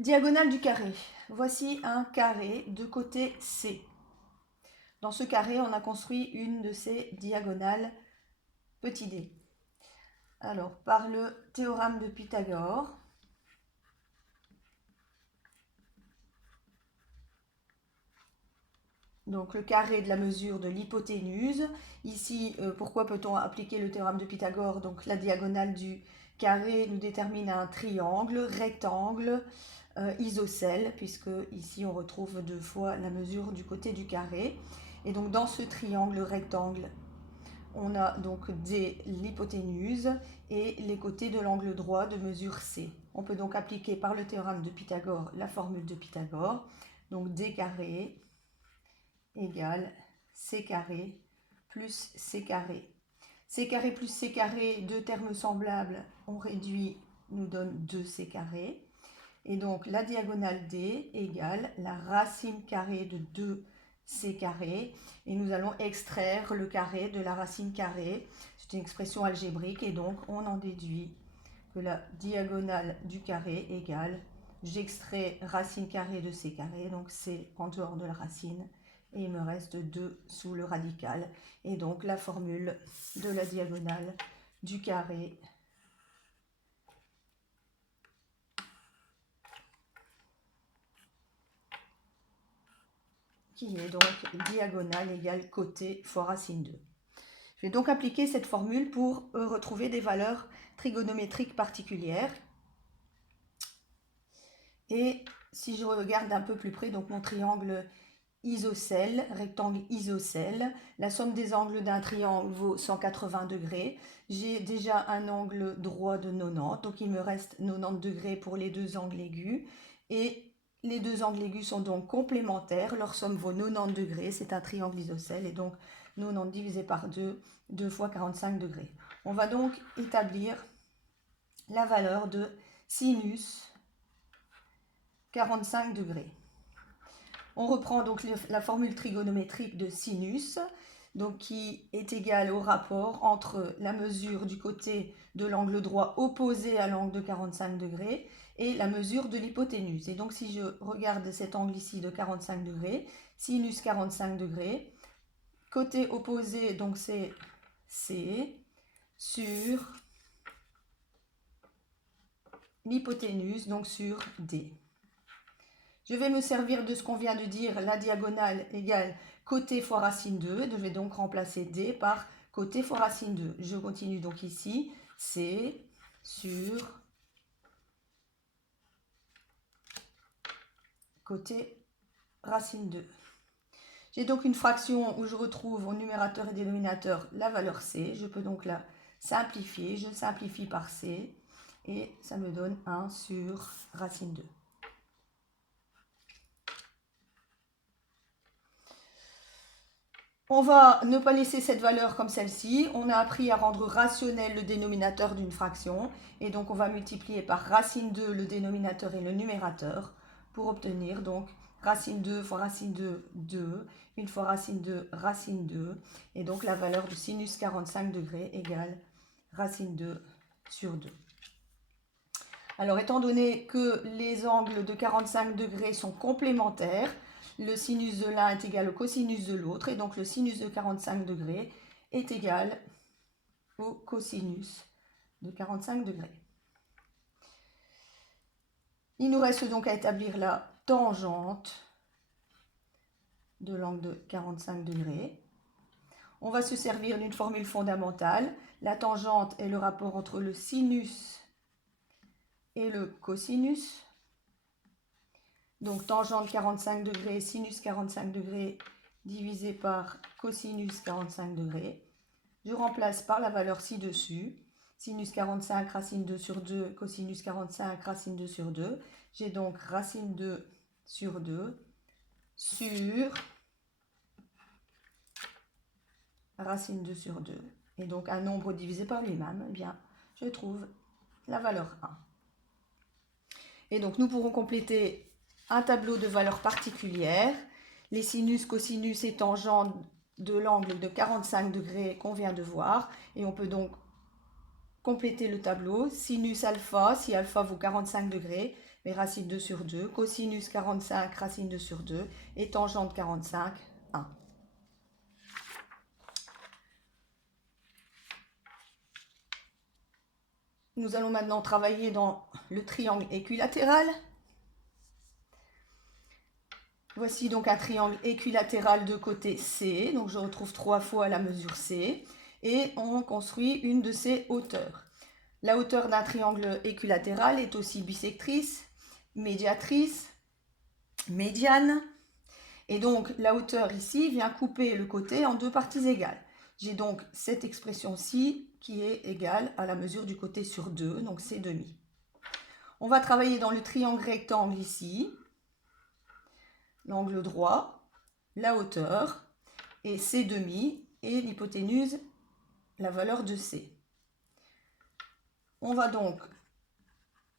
Diagonale du carré. Voici un carré de côté C. Dans ce carré, on a construit une de ces diagonales petit d. Alors, par le théorème de Pythagore, donc le carré de la mesure de l'hypoténuse. Ici, pourquoi peut-on appliquer le théorème de Pythagore? Donc la diagonale du carré nous détermine un triangle, rectangle, isocèle, puisque ici on retrouve deux fois la mesure du côté du carré. Et donc dans ce triangle rectangle, on a donc l'hypoténuse et les côtés de l'angle droit de mesure C. On peut donc appliquer par le théorème de Pythagore la formule de Pythagore. Donc d carré égale c carré plus c carré. C carré plus c carré, deux termes semblables, on réduit, nous donne 2c carré. Et donc la diagonale D égale la racine carrée de 2c carré. Et nous allons extraire le carré de la racine carrée. C'est une expression algébrique et donc on en déduit que la diagonale du carré égale, j'extrais racine carrée de c carré, donc c'est en dehors de la racine. Et il me reste 2 sous le radical. Et donc la formule de la diagonale du carré qui est donc diagonale égale côté fois racine 2. Je vais donc appliquer cette formule pour retrouver des valeurs trigonométriques particulières. Et si je regarde un peu plus près, donc mon triangle isocèle, rectangle isocèle, la somme des angles d'un triangle vaut 180 degrés. J'ai déjà un angle droit de 90, donc il me reste 90 degrés pour les deux angles aigus. Et les deux angles aigus sont donc complémentaires, leur somme vaut 90 degrés, c'est un triangle isocèle, et donc 90 divisé par 2, 2 fois 45 degrés. On va donc établir la valeur de sinus 45 degrés. On reprend donc la formule trigonométrique de sinus, donc qui est égale au rapport entre la mesure du côté de l'angle droit opposé à l'angle de 45 degrés et la mesure de l'hypoténuse. Et donc si je regarde cet angle ici de 45 degrés, sinus 45 degrés, côté opposé, donc c'est C, sur l'hypoténuse, donc sur D. Je vais me servir de ce qu'on vient de dire, la diagonale égale côté fois racine 2. Je vais donc remplacer D par côté fois racine 2. Je continue donc ici, C sur côté racine 2. J'ai donc une fraction où je retrouve au numérateur et dénominateur la valeur C. Je peux donc la simplifier. Je simplifie par C et ça me donne 1 sur racine 2. On va ne pas laisser cette valeur comme celle-ci. On a appris à rendre rationnel le dénominateur d'une fraction. Et donc, on va multiplier par racine 2 le dénominateur et le numérateur pour obtenir donc racine 2 fois racine 2, 2. Une fois racine 2, racine 2. Et donc, la valeur de sinus 45 degrés égale racine 2 sur 2. Alors, étant donné que les angles de 45 degrés sont complémentaires, le sinus de l'un est égal au cosinus de l'autre, et donc le sinus de 45 degrés est égal au cosinus de 45 degrés. Il nous reste donc à établir la tangente de l'angle de 45 degrés. On va se servir d'une formule fondamentale. La tangente est le rapport entre le sinus et le cosinus. Donc tangente 45 degrés, sinus 45 degrés divisé par cosinus 45 degrés. Je remplace par la valeur ci-dessus. Sinus 45, racine 2 sur 2, cosinus 45, racine 2 sur 2. J'ai donc racine 2 sur 2 sur racine 2 sur 2. Et donc un nombre divisé par lui-même, eh bien, je trouve la valeur 1. Et donc nous pourrons compléter un tableau de valeurs particulières, les sinus, cosinus et tangentes de l'angle de 45 degrés qu'on vient de voir. Et on peut donc compléter le tableau. Sinus alpha, si alpha vaut 45 degrés, mais racine 2 sur 2, cosinus 45, racine 2 sur 2, et tangente 45, 1. Nous allons maintenant travailler dans le triangle équilatéral. Voici donc un triangle équilatéral de côté C, donc je retrouve 3 fois la mesure C, et on construit une de ses hauteurs. La hauteur d'un triangle équilatéral est aussi bisectrice, médiatrice, médiane, et donc la hauteur ici vient couper le côté en deux parties égales. J'ai donc cette expression-ci qui est égale à la mesure du côté sur 2, donc c'est demi. On va travailler dans le triangle rectangle ici, l'angle droit, la hauteur, et C demi, et l'hypoténuse, la valeur de C. On va donc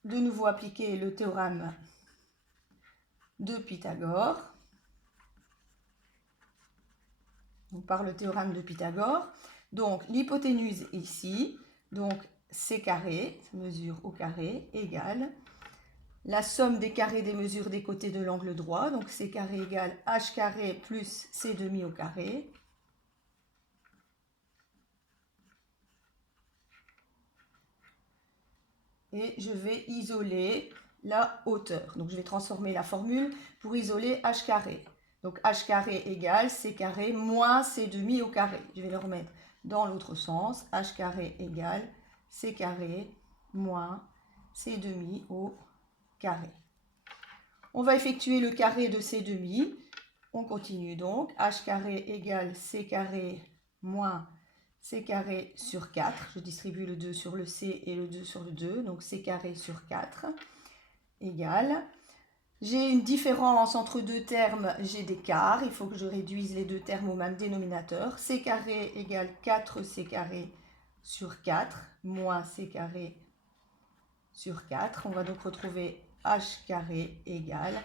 de nouveau appliquer le théorème de Pythagore. Par le théorème de Pythagore. Donc l'hypoténuse ici, donc C carré, mesure au carré, égale la somme des carrés des mesures des côtés de l'angle droit, donc C carré égale H carré plus C demi au carré. Et je vais isoler la hauteur. Donc je vais transformer la formule pour isoler H carré. Donc H carré égale C carré moins C demi au carré. Je vais le remettre dans l'autre sens. H carré égale C carré moins C demi au carré. On va effectuer le carré de C demi. On continue donc. H carré égale C carré moins C carré sur 4. Je distribue le 2 sur le C et le 2 sur le 2. Donc C carré sur 4 égale. J'ai une différence entre deux termes, j'ai des quarts. Il faut que je réduise les deux termes au même dénominateur. C carré égale 4C carré sur 4 moins C carré sur 4. On va donc retrouver H carré égale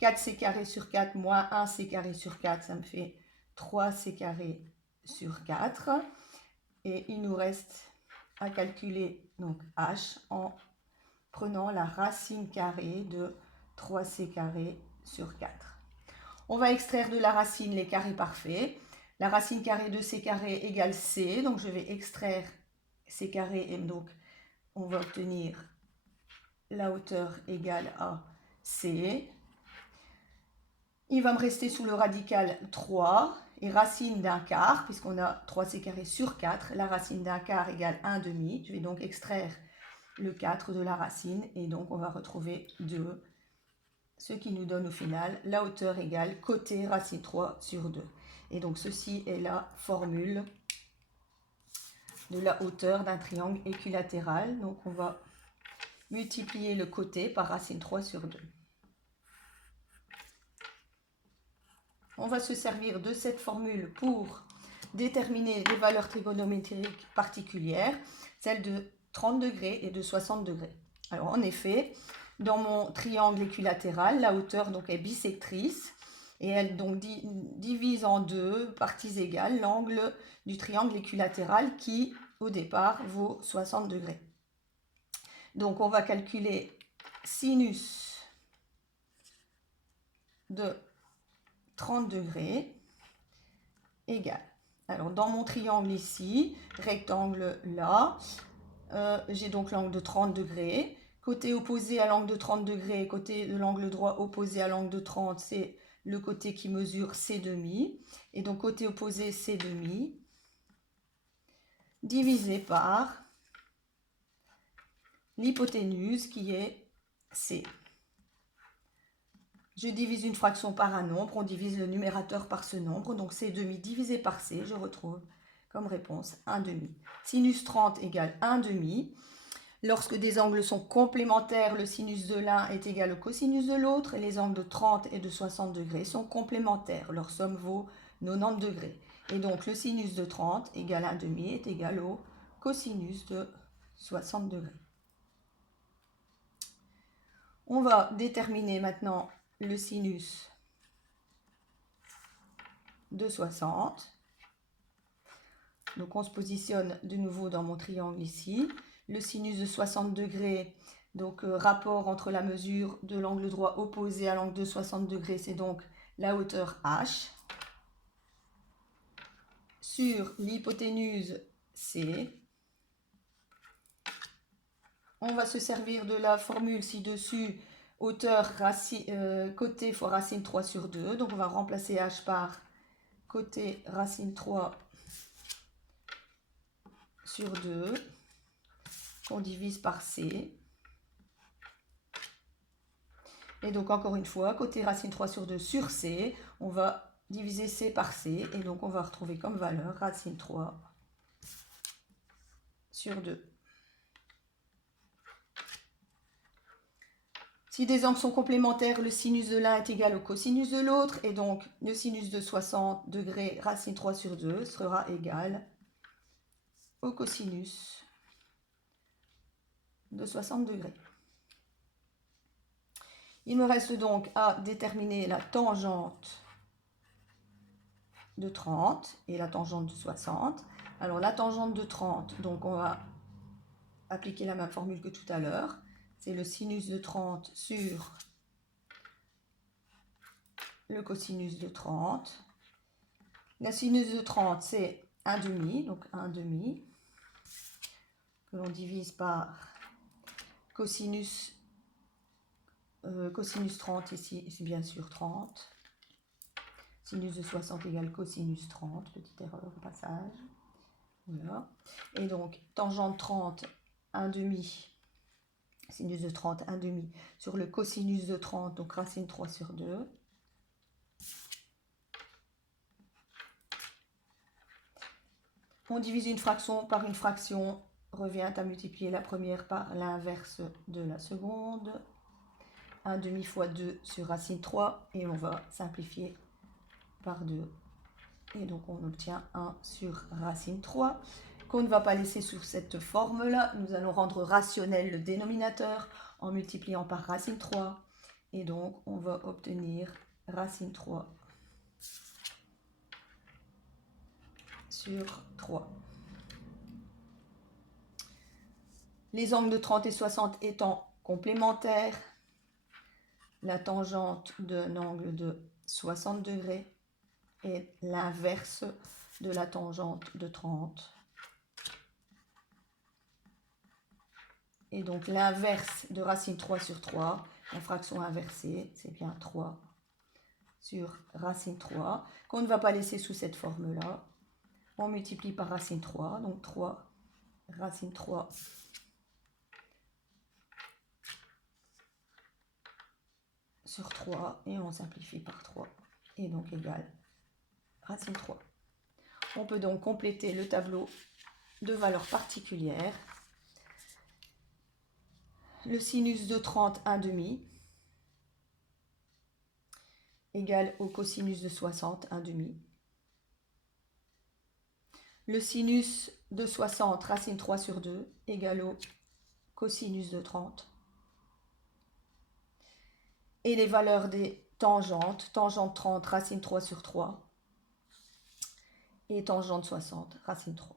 4C carré sur 4 moins 1C carré sur 4. Ça me fait 3C carré sur 4. Et il nous reste à calculer donc H en prenant la racine carrée de 3C carré sur 4. On va extraire de la racine les carrés parfaits. La racine carrée de C carré égale C, donc je vais extraire C carré et donc on va obtenir la hauteur égale à C. Il va me rester sous le radical 3 et racine d'un quart, puisqu'on a 3C carré sur 4, la racine d'un quart égale 1 demi. Je vais donc extraire le 4 de la racine et donc on va retrouver 2, ce qui nous donne au final la hauteur égale côté racine 3 sur 2. Et donc ceci est la formule de la hauteur d'un triangle équilatéral. Donc on va multiplier le côté par racine 3 sur 2. On va se servir de cette formule pour déterminer les valeurs trigonométriques particulières, celles de 30 degrés et de 60 degrés. Alors en effet, dans mon triangle équilatéral, la hauteur donc est bisectrice et elle donc divise en deux parties égales l'angle du triangle équilatéral qui au départ vaut 60 degrés. Donc on va calculer sinus de 30 degrés égale. Alors dans mon triangle ici, rectangle là, j'ai donc l'angle de 30 degrés. Côté opposé à l'angle de 30 degrés, côté de l'angle droit opposé à l'angle de 30, c'est le côté qui mesure C demi. Et donc côté opposé C demi, divisé par l'hypoténuse qui est C. Je divise une fraction par un nombre, on divise le numérateur par ce nombre, donc C demi divisé par C, je retrouve comme réponse 1 demi. Sinus 30 égale 1 demi. Lorsque des angles sont complémentaires, le sinus de l'un est égal au cosinus de l'autre, et les angles de 30 et de 60 degrés sont complémentaires, leur somme vaut 90 degrés. Et donc le sinus de 30 égale 1 demi est égal au cosinus de 60 degrés. On va déterminer maintenant le sinus de 60. Donc on se positionne de nouveau dans mon triangle ici. Le sinus de 60 degrés, Donc, rapport entre la mesure de l'angle droit opposé à l'angle de 60 degrés, c'est donc la hauteur H, sur l'hypoténuse C. On va se servir de la formule ci-dessus, hauteur côté fois racine 3 sur 2. Donc, on va remplacer H par côté racine 3 sur 2, qu'on divise par C. Et donc, encore une fois, côté racine 3 sur 2 sur C, on va diviser C par C. Et donc, on va retrouver comme valeur racine 3 sur 2. Si des angles sont complémentaires, le sinus de l'un est égal au cosinus de l'autre. Et donc, le sinus de 60 degrés racine 3 sur 2 sera égal au cosinus de 60 degrés. Il me reste donc à déterminer la tangente de 30 et la tangente de 60. Alors, la tangente de 30, donc on va appliquer la même formule que tout à l'heure. C'est le sinus de 30 sur le cosinus de 30. La sinus de 30, c'est 1,5, donc 1,5, que l'on divise par cosinus 30 ici, c'est bien sûr 30. Sinus de 60 égale cosinus 30, petite erreur au passage. Voilà. Et donc, tangente 30, 1,5, sinus de 30, 1,5 sur le cosinus de 30, donc racine 3 sur 2. On divise une fraction par une fraction, revient à multiplier la première par l'inverse de la seconde. 1,5 fois 2 sur racine 3, et on va simplifier par 2. Et donc on obtient 1 sur racine 3, qu'on ne va pas laisser sous cette forme-là. Nous allons rendre rationnel le dénominateur en multipliant par racine 3. Et donc on va obtenir racine 3 sur 3. Les angles de 30 et 60 étant complémentaires, la tangente d'un angle de 60 degrés est l'inverse de la tangente de 30. Et donc l'inverse de racine 3 sur 3, la fraction inversée, c'est bien 3 sur racine 3, qu'on ne va pas laisser sous cette forme-là. On multiplie par racine 3, donc 3 racine 3 sur 3, et on simplifie par 3, et donc égal racine 3. On peut donc compléter le tableau de valeurs particulières. Le sinus de 30, 1,5, égale au cosinus de 60, 1,5. Le sinus de 60, racine 3 sur 2, égale au cosinus de 30. Et les valeurs des tangentes, tangente 30, racine 3 sur 3, et tangente 60, racine 3.